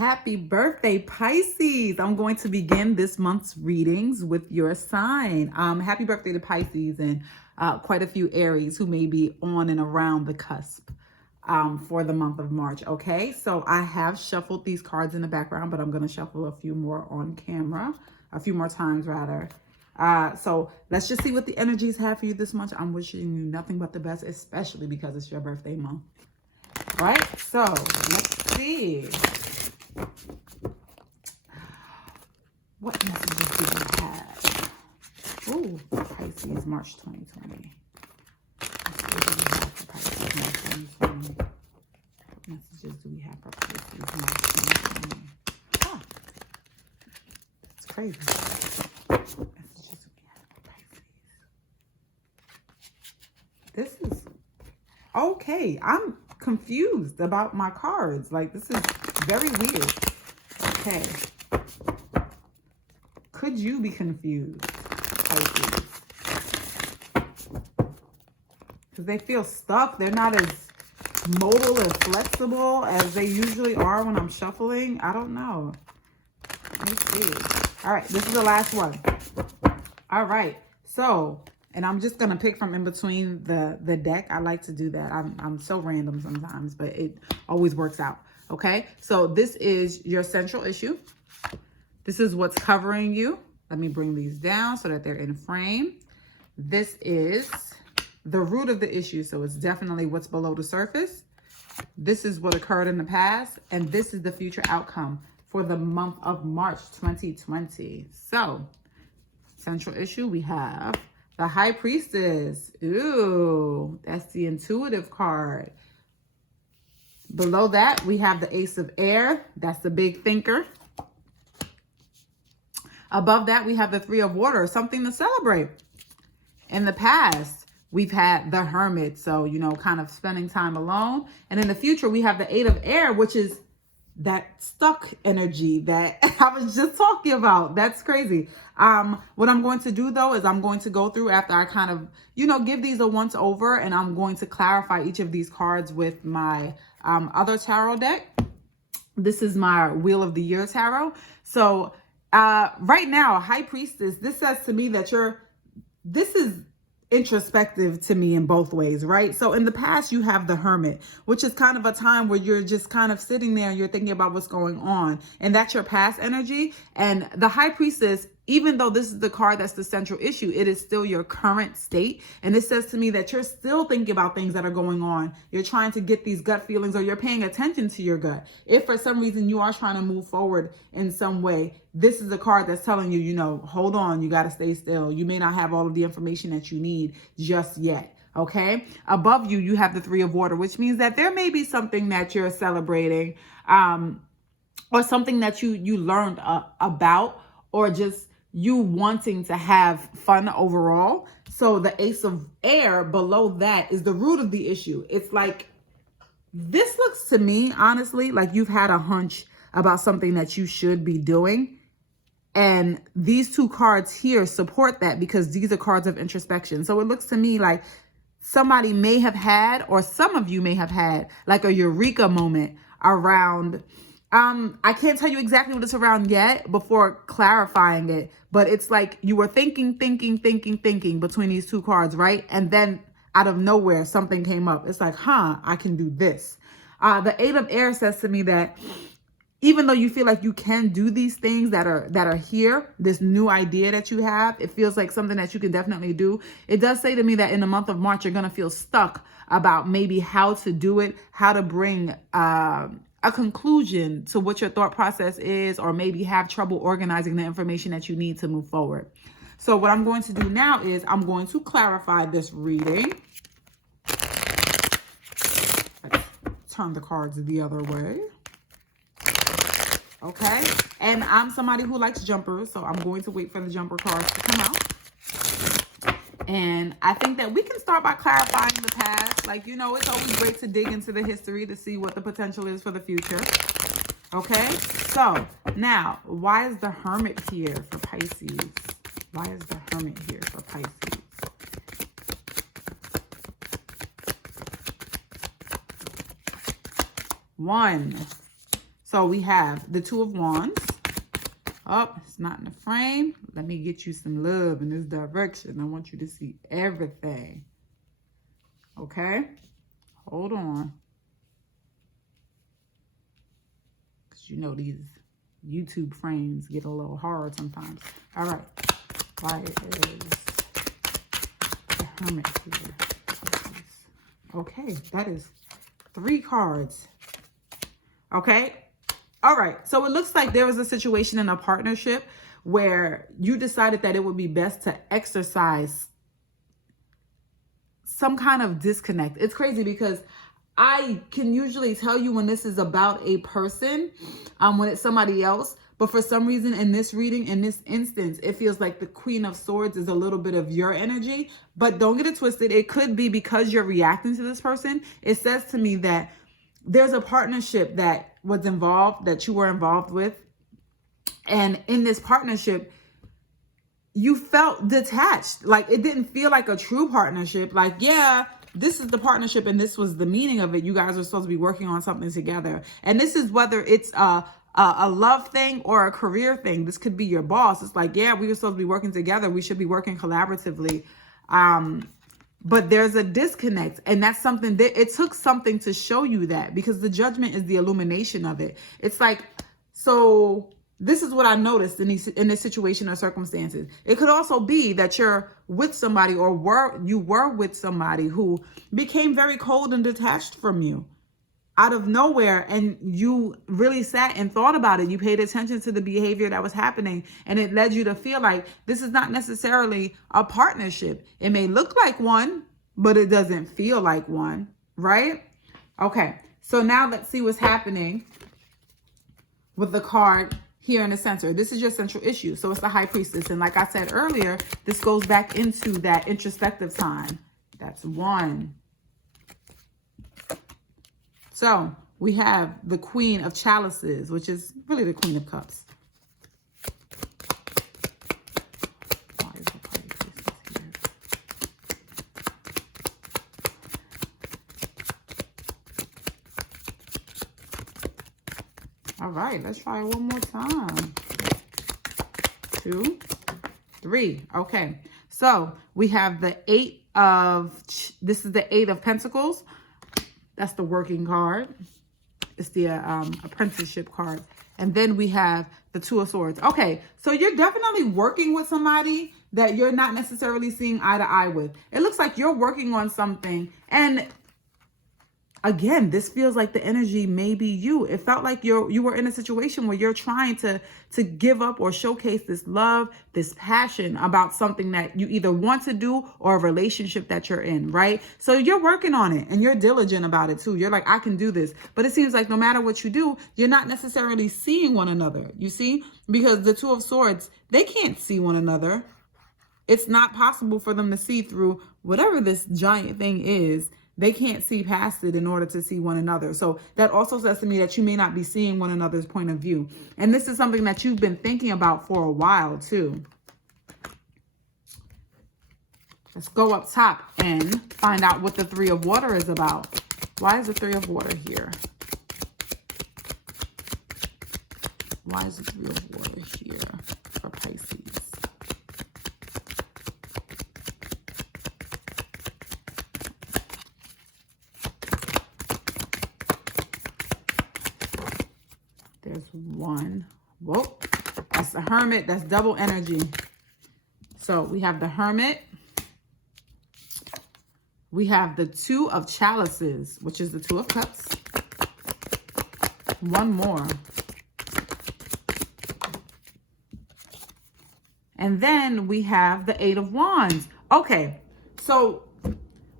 Happy birthday, Pisces. I'm going to begin this month's readings with your sign. Happy birthday to Pisces and quite a few Aries who may be on and around the cusp for the month of March. Okay, so I have shuffled these cards in the background, but I'm going to shuffle a few more on camera, a few more times rather. So let's just see what the energies have for you this month. I'm wishing you nothing but the best, especially because it's your birthday month. All right, so let's see. What messages do we have? Ooh, Pisces, March 2020. Let's see what do we have for Pisces, March 2020. What messages do we have for Pisces, March 2020? Ah, it's crazy. What messages do we have for Pisces? This is okay. I'm confused about my cards. Like, this is very weird. Okay. Could you be confused, Pisces? Because they feel stuck. They're not as mobile and flexible as they usually are when I'm shuffling. I don't know. Let's see. All right, this is the last one. All right, so, and I'm just going to pick from in between the deck. I like to do that. I'm so random sometimes, but it always works out. Okay, so this is your central issue. This is what's covering you. Let me bring these down so that they're in frame. This is the root of the issue. So it's definitely what's below the surface. This is what occurred in the past. And this is the future outcome for the month of March 2020. So central issue, we have the High Priestess. Ooh, that's the intuitive card. Below that, we have the Ace of Air. That's the big thinker. Above that, we have the Three of Water, something to celebrate. In the past, we've had the Hermit, so, you know, kind of spending time alone. And in the future, we have the Eight of Air, which is that stuck energy that I was just talking about. That's crazy. What I'm going to do, though, is I'm going to go through after I kind of, you know, give these a once over, and I'm going to clarify each of these cards with my other tarot deck. This is my Wheel of the Year tarot. So right now, High Priestess, this says to me that this is introspective to me in both ways, right? So in the past, you have the Hermit, which is kind of a time where you're just kind of sitting there and you're thinking about what's going on. And that's your past energy. And the High Priestess, even though this is the card that's the central issue, it is still your current state. And it says to me that you're still thinking about things that are going on. You're trying to get these gut feelings, or you're paying attention to your gut. If for some reason you are trying to move forward in some way, this is the card that's telling you, you know, hold on, you got to stay still. You may not have all of the information that you need just yet. Okay. Above you, you have the Three of Water, which means that there may be something that you're celebrating, or something that you learned about, or just you wanting to have fun overall. So the Ace of Air below that is the root of the issue. It's like, this looks to me, honestly, like you've had a hunch about something that you should be doing. And these two cards here support that, because these are cards of introspection. So it looks to me like somebody may have had, or some of you may have had, like a Eureka moment around, I can't tell you exactly what it's around yet before clarifying it, but it's like you were thinking between these two cards, right? And then out of nowhere, something came up. It's like, I can do this. The Eight of Air says to me that even though you feel like you can do these things that are here, this new idea that you have, it feels like something that you can definitely do. It does say to me that in the month of March, you're going to feel stuck about maybe how to do it, how to bring a conclusion to what your thought process is, or maybe have trouble organizing the information that you need to move forward. So what I'm going to do now is I'm going to clarify this reading. Let's turn the cards the other way. Okay, and I'm somebody who likes jumpers, so I'm going to wait for the jumper cards to come out. And I think that we can start by clarifying the past. Like, you know, it's always great to dig into the history to see what the potential is for the future. Okay, so now, why is the Hermit here for Pisces? Why is the Hermit here for Pisces? One. So we have the Two of Wands. Oh, it's not in the frame. Let me get you some love in this direction. I want you to see everything. Okay? Hold on. Because you know these YouTube frames get a little hard sometimes. All right. Why is the Hermit here? Okay, that is 3 cards. Okay. All right. So it looks like there was a situation in a partnership where you decided that it would be best to exercise some kind of disconnect. It's crazy because I can usually tell you when this is about a person, when it's somebody else. But for some reason in this reading, in this instance, it feels like the Queen of Swords is a little bit of your energy. But don't get it twisted. It could be because you're reacting to this person. It says to me that there's a partnership that was involved, that you were involved with. And in this partnership, you felt detached. Like it didn't feel like a true partnership. Like, yeah, this is the partnership and this was the meaning of it. You guys are supposed to be working on something together. And this is whether it's a love thing or a career thing. This could be your boss. It's like, yeah, we were supposed to be working together. We should be working collaboratively. But there's a disconnect, and that's something that it took something to show you that, because the Judgment is the illumination of it. It's like, so this is what I noticed in this situation or circumstances. It could also be that you're with somebody or you were with somebody who became very cold and detached from you out of nowhere, and you really sat and thought about it. You paid attention to the behavior that was happening, and it led you to feel like this is not necessarily a partnership. It may look like one, but it doesn't feel like one, right? Okay, so now let's see what's happening with the card here in the center. This is your central issue. So it's the High Priestess. And like I said earlier, this goes back into that introspective time. That's 1. So we have the Queen of Chalices, which is really the Queen of Cups. Why is the High Priestess here? All right, let's try it one more time. 2, 3. Okay, so we have the this is the 8 of Pentacles. That's the working card. It's the apprenticeship card. And then we have the 2 of Swords. Okay, so you're definitely working with somebody that you're not necessarily seeing eye to eye with. It looks like you're working on something. And again, this feels like the energy may be you. It felt like you were in a situation where you're trying to give up or showcase this love, this passion about something that you either want to do or a relationship that you're in, right? So you're working on it and you're diligent about it too. You're like, I can do this. But it seems like no matter what you do, you're not necessarily seeing one another, you see? Because the 2 of Swords, they can't see one another. It's not possible for them to see through whatever this giant thing is. They can't see past it in order to see one another. So that also says to me that you may not be seeing one another's point of view. And this is something that you've been thinking about for a while too. Let's go up top and find out what the 3 of Water is about. Why is the 3 of Water here? Why is the 3 of Water here for Pisces? There's 1. Whoa, that's the Hermit. That's double energy. So we have the Hermit. We have the 2 of Chalices, which is the 2 of Cups. 1 more. And then we have the 8 of Wands. Okay, so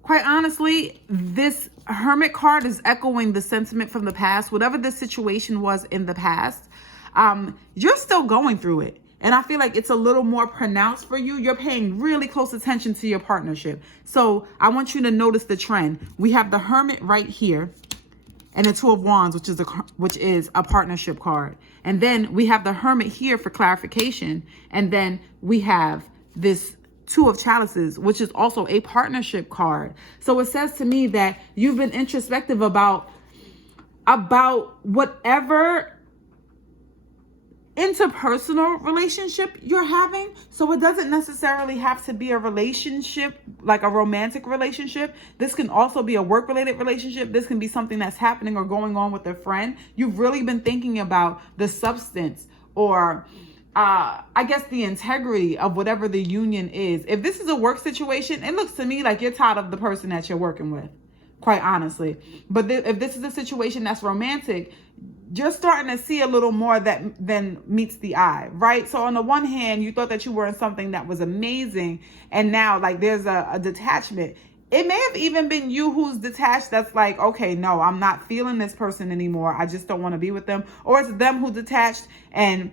quite honestly, this Hermit card is echoing the sentiment from the past. Whatever the situation was in the past, you're still going through it. And I feel like it's a little more pronounced for you. You're paying really close attention to your partnership. So I want you to notice the trend. We have the Hermit right here and the 2 of Wands, which is a partnership card. And then we have the Hermit here for clarification. And then we have this 2 of Chalices, which is also a partnership card. So it says to me that you've been introspective about whatever interpersonal relationship you're having. So it doesn't necessarily have to be a relationship, like a romantic relationship. This can also be a work-related relationship. This can be something that's happening or going on with a friend. You've really been thinking about the substance or I guess the integrity of whatever the union is. If this is a work situation, it looks to me like you're tired of the person that you're working with, quite honestly. But if this is a situation that's romantic, you're starting to see a little more than meets the eye, right? So on the one hand, you thought that you were in something that was amazing, and now like there's a detachment. It may have even been you who's detached, that's like, okay, no, I'm not feeling this person anymore. I just don't want to be with them. Or it's them who detached, and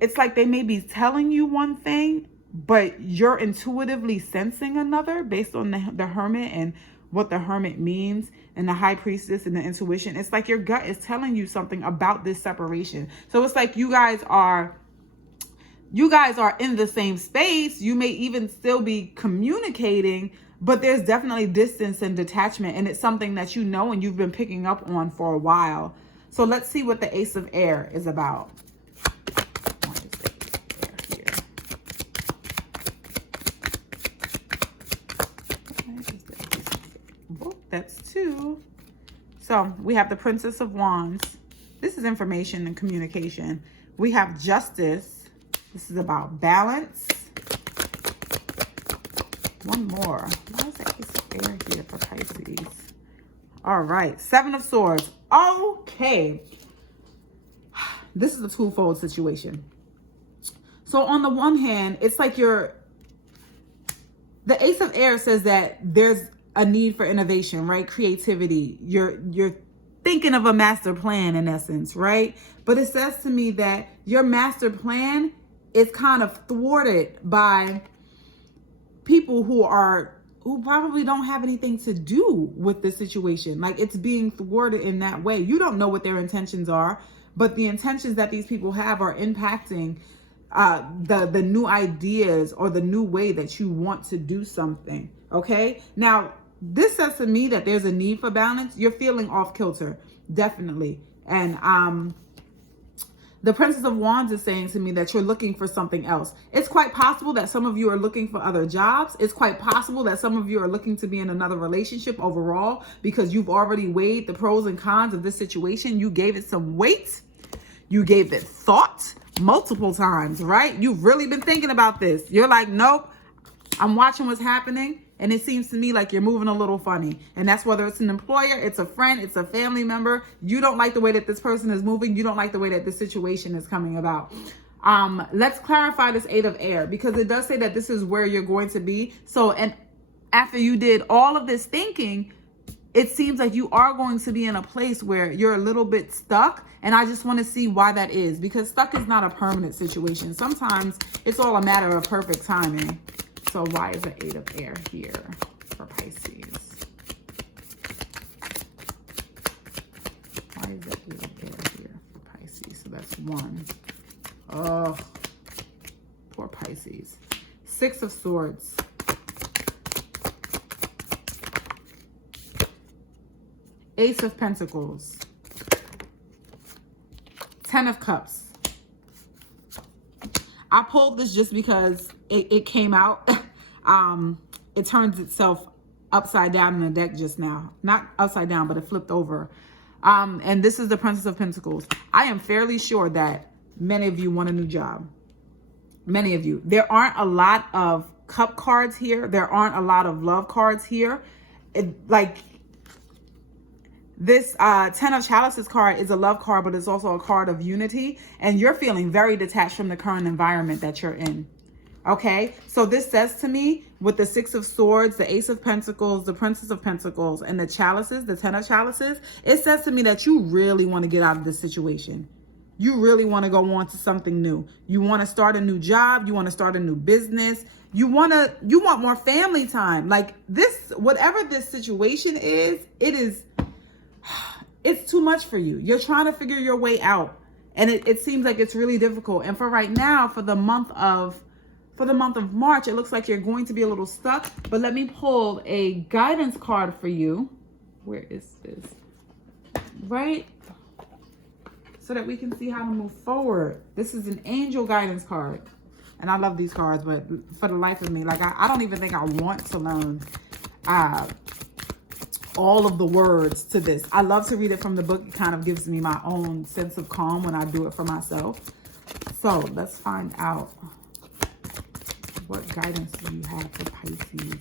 it's like they may be telling you one thing, but you're intuitively sensing another based on the hermit and what the hermit means, and the high priestess and the intuition. It's like your gut is telling you something about this separation. So it's like you guys are in the same space. You may even still be communicating, but there's definitely distance and detachment, and it's something that you know and you've been picking up on for a while. So let's see what the Ace of Air is about. That's 2. So we have the Princess of Wands. This is information and communication. We have Justice. This is about balance. One more. Why is that Ace of Air here for Pisces? All right. 7 of Swords. Okay. This is a twofold situation. So on the one hand, it's like the Ace of Air says that there's a need for innovation, right? Creativity. You're thinking of a master plan in essence, right? But it says to me that your master plan is kind of thwarted by people who probably don't have anything to do with the situation. Like it's being thwarted in that way. You don't know what their intentions are, but the intentions that these people have are impacting the new ideas or the new way that you want to do something. Okay. Now, this says to me that there's a need for balance. You're feeling off kilter, definitely. And the Princess of Wands is saying to me that you're looking for something else. It's quite possible that some of you are looking for other jobs. It's quite possible that some of you are looking to be in another relationship overall because you've already weighed the pros and cons of this situation. You gave it some weight. You gave it thought multiple times, right? You've really been thinking about this. You're like, nope, I'm watching what's happening. And it seems to me like you're moving a little funny. And that's whether it's an employer, it's a friend, it's a family member. You don't like the way that this person is moving. You don't like the way that this situation is coming about. Let's clarify this 8 of Air, because it does say that this is where you're going to be. So, and after you did all of this thinking, it seems like you are going to be in a place where you're a little bit stuck. And I just want to see why that is, because stuck is not a permanent situation. Sometimes it's all a matter of perfect timing. So why is the 8 of Air here for Pisces? Why is the 8 of Air here for Pisces? So that's 1. Oh, poor Pisces. 6 of Swords. Ace of Pentacles. 10 of Cups. I pulled this just because it came out. It turns itself upside down in the deck just now. Not upside down, but it flipped over. And this is the Princess of Pentacles. I am fairly sure that many of you want a new job. Many of you. There aren't a lot of cup cards here. There aren't a lot of love cards here. This 10 of Chalices card is a love card, but it's also a card of unity. And you're feeling very detached from the current environment that you're in. Okay, so this says to me with the 6 of Swords, the Ace of Pentacles, the Princess of Pentacles, and the Chalices, the 10 of Chalices, it says to me that you really want to get out of this situation. You really want to go on to something new. You want to start a new job. You want to start a new business. You want more family time. Like this, whatever this situation is, it's too much for you. You're trying to figure your way out. And it seems like it's really difficult. And for right now, for the month of March, it looks like you're going to be a little stuck. But let me pull a guidance card for you. Where is this? Right? so that we can see how to move forward. This is an angel guidance card. And I love these cards, but for the life of me, like I don't even think I want to learn all of the words to this. I love to read it from the book. It kind of gives me my own sense of calm when I do it for myself. So let's find out, what guidance do you have for Pisces?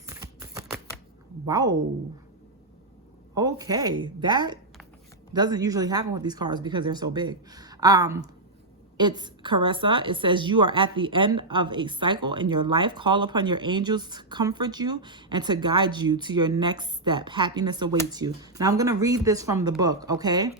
Wow. Okay, that doesn't usually happen with these cards because they're so big. It's Carissa. It says, you are at the end of a cycle in your life. Call upon your angels to comfort you and to guide you to your next step. Happiness awaits you. Now I'm going to read this from the book, okay?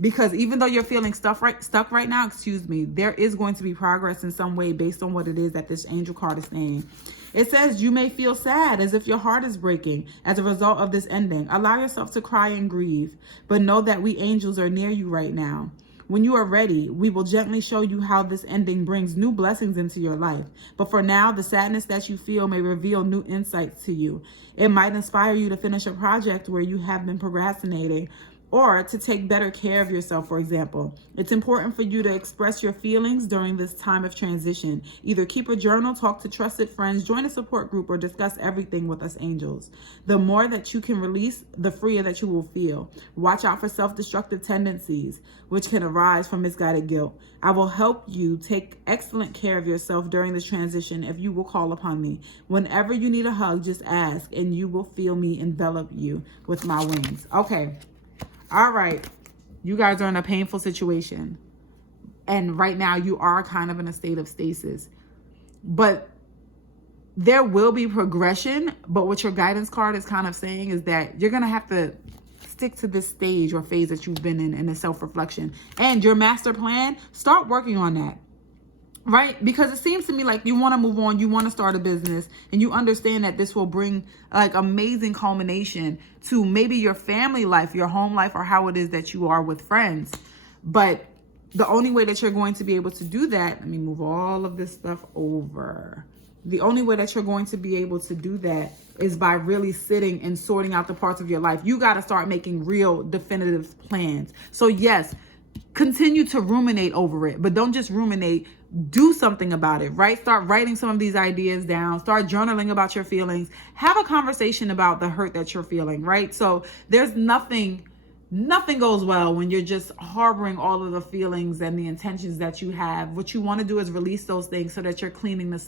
Because even though you're feeling stuck right now, there is going to be progress in some way based on what it is that this angel card is saying. It says, you may feel sad, as if your heart is breaking as a result of this ending. Allow yourself to cry and grieve, but know that we angels are near you right now. When you are ready, we will gently show you how this ending brings new blessings into your life. But for now, the sadness that you feel may reveal new insights to you. It might inspire you to finish a project where you have been procrastinating, or to take better care of yourself, for example. It's important for you to express your feelings during this time of transition. Either keep a journal, talk to trusted friends, join a support group, or discuss everything with us angels. The more that you can release, the freer that you will feel. Watch out for self-destructive tendencies, which can arise from misguided guilt. I will help you take excellent care of yourself during this transition if you will call upon me. Whenever you need a hug, just ask, and you will feel me envelop you with my wings. Okay. All right, you guys are in a painful situation. And right now you are kind of in a state of stasis. But there will be progression. But what your guidance card is kind of saying is that you're going to have to stick to this stage or phase that you've been in the self-reflection. And your master plan, start working on that. Right? Because it seems to me like you want to move on, you want to start a business, and you understand that this will bring like amazing culmination to maybe your family life, your home life, or how it is that you are with friends. But the only way that you're going to be able to do that, let me move all of this stuff over. The only way that you're going to be able to do that is by really sitting and sorting out the parts of your life. You got to start making real definitive plans. So yes, continue to ruminate over it, but don't just ruminate. Do something about it, right? Start writing some of these ideas down. Start journaling about your feelings. Have a conversation about the hurt that you're feeling, right? So there's nothing goes well when you're just harboring all of the feelings and the intentions that you have. What you want to do is release those things so that you're cleaning the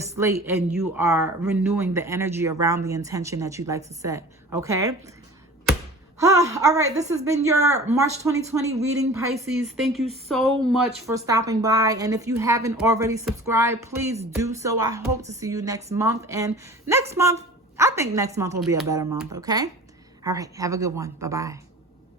slate and you are renewing the energy around the intention that you'd like to set, okay? All right, this has been your March 2020 reading, Pisces. Thank you so much for stopping by. And if you haven't already subscribed, please do so. I hope to see you next month. And next month, I think next month will be a better month, okay? All right, have a good one. Bye-bye.